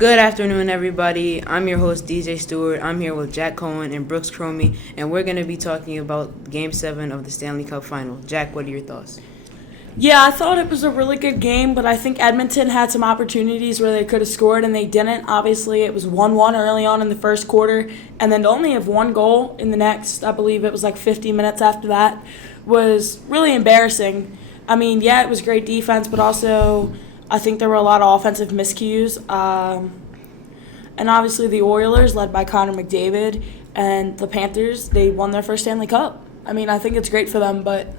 Good afternoon, everybody. I'm your host, DJ Stewart. I'm here with Jack Cohen and Brooks Cromie, and we're going to be talking about Game 7 of the Stanley Cup Final. Jack, what are your thoughts? Yeah, I thought it was a really good game, but I think Edmonton had some opportunities where they could have scored and they didn't. Obviously, it was 1-1 early on in the first quarter, and then to only have one goal in the next, I believe it was like 50 minutes after that, was really embarrassing. I mean, yeah, it was great defense, but also I think there were a lot of offensive miscues. And obviously the Oilers, led by Connor McDavid, and the Panthers, they won their first Stanley Cup. I mean, I think it's great for them, but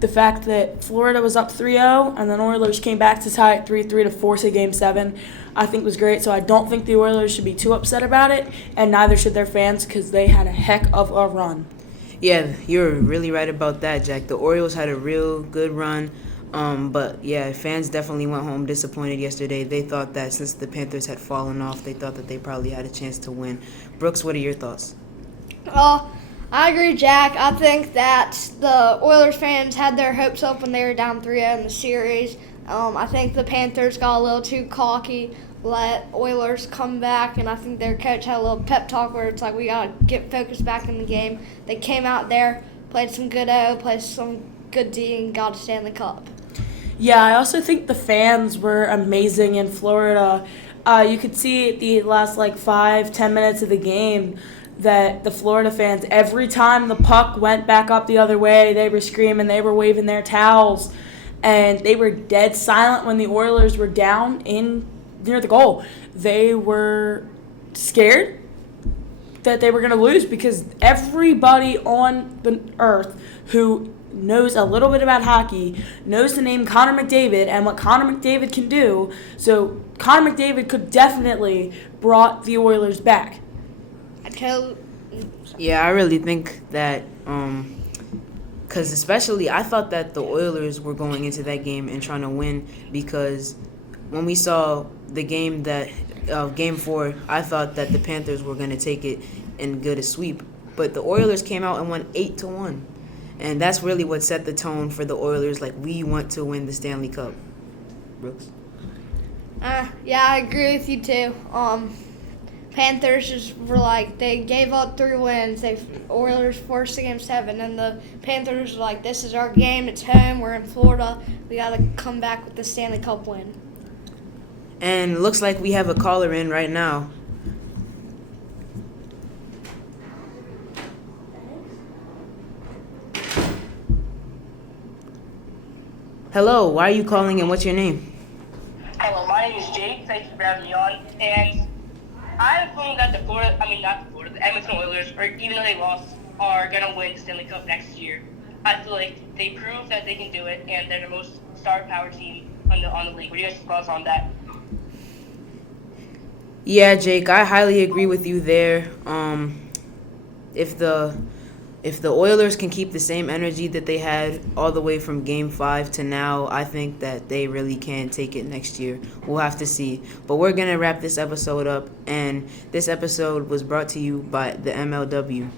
the fact that Florida was up 3-0 and then Oilers came back to tie it 3-3 to force a Game 7, I think was great. So I don't think the Oilers should be too upset about it, and neither should their fans because they had a heck of a run. Yeah, you're really right about that, Jack. The Orioles had a real good run, but yeah, fans definitely went home disappointed yesterday. They thought that since the Panthers had fallen off, they thought that they probably had a chance to win. Brooks, what are your thoughts? I agree, Jack. I think that the Oilers fans had their hopes up when they were down 3-0 in the series. I think the Panthers got a little too cocky, let Oilers come back, and I think their coach had a little pep talk where it's like, we got to get focused back in the game. They came out there, played some good O, played some good D, and got a Stanley Cup. Yeah, I also think the fans were amazing in Florida. You could see at the last 5-10 minutes of the game that the Florida fans, every time the puck went back up the other way, they were screaming, they were waving their towels, and they were dead silent when the Oilers were down in near the goal. They were scared that they were going to lose because everybody on the earth who knows a little bit about hockey knows the name Connor McDavid and what Connor McDavid can do. So Connor McDavid could definitely brought the Oilers back. Yeah, I really think that, because especially I thought that the Oilers were going into that game and trying to win, because when we saw the game Game 4, I thought that the Panthers were going to take it and get a sweep. But the Oilers came out and won 8-1. And that's really what set the tone for the Oilers. We want to win the Stanley Cup. Brooks? Yeah, I agree with you too. Panthers just were they gave up 3 wins. Oilers forced to Game 7, and the Panthers were like, this is our game. It's home. We're in Florida. We got to come back with the Stanley Cup win. And looks like we have a caller in right now. Hello, why are you calling and what's your name? Hello, my name is Jake. Thank you for having me on. And I think that the Edmonton Oilers, or even though they lost, are going to win the Stanley Cup next year. I feel like they proved that they can do it, and they're the most star-powered team on the league. What are your thoughts on that? Yeah, Jake, I highly agree with you there. If the Oilers can keep the same energy that they had all the way from Game 5 to now, I think that they really can take it next year. We'll have to see. But we're going to wrap this episode up, and this episode was brought to you by the MLW.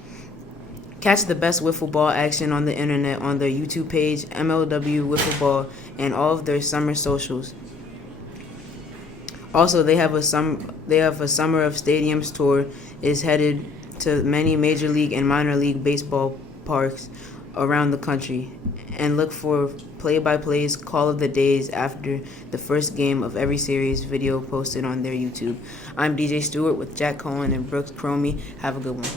Catch the best wiffle ball action on the internet on their YouTube page, MLW Wiffle Ball, and all of their summer socials. Also, they have a Summer of Stadiums tour is headed to many major league and minor league baseball parks around the country, and look for play-by-plays, call of the days after the first game of every series video posted on their YouTube. I'm DJ Stewart with Jack Cohen and Brooks Cromie. Have a good one.